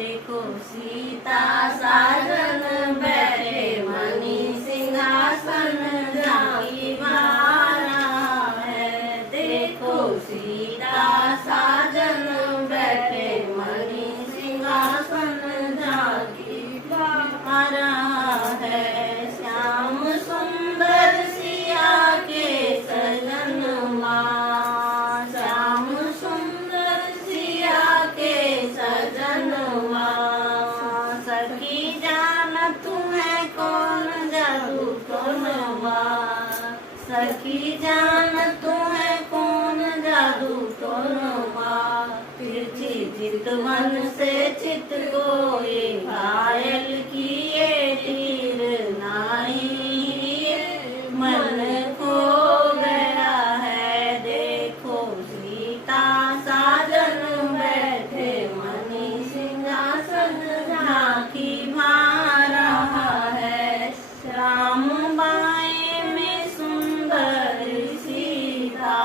देखो सीता साजन बैठे मणि सिंहासन झांकी मारा है। देखो सीता साजन बैठे मणि सिंहासन झांकी मारा है। श्याम सुंदर सिया के सजन माँ, श्याम सुंदर सिया के सजन माँ। सखी जान तुम्हें कौन जादू कौन माँ, सखी जान तुम्हें कौन जादू कौन माँ। तिरछी चितवन से चित कोई घायल किए तीर नाई मन खो गया है। देखो सीता साजन बैठे मणि सिंहासन झांकी मारा है। राम बाएं में सुंदर सीता,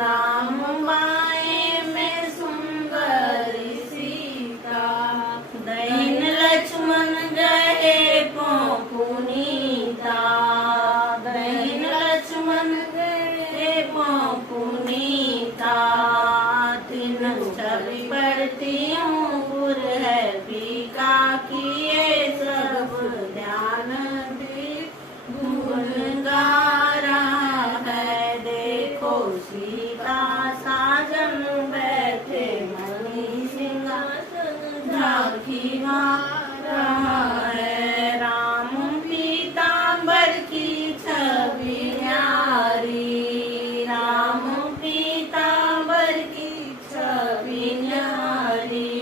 राम बाएं में सुंदर सीता। दहीन लक्ष्मण गए पाँव पुनीता, दहीन लक्ष्मण गए पाँव पुनीता। तीन छवि पढ़ती हूँ पुर है पीका किए सब ध्यान दे गुण गा रहा है। देखो सीता साजन बैठे मणि सिंहासन झांकी मारा है। राम पीतांबर की छवि न्यारी, राम पीतांबर की छवि न्यारी।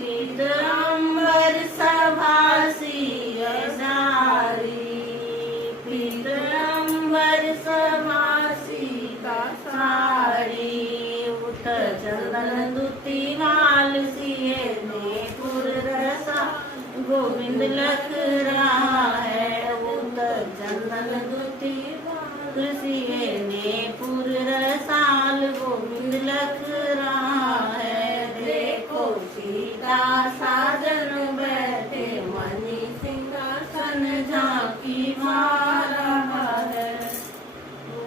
पीतांबर सभासी अजारी, पीतांबर सभासी का साड़ी। उत चंदन दुती माल सिए ने पुर रसा गोविंद लख रहा है। उत चंदन दुती सिए ने पुर रसाल गोविंद लख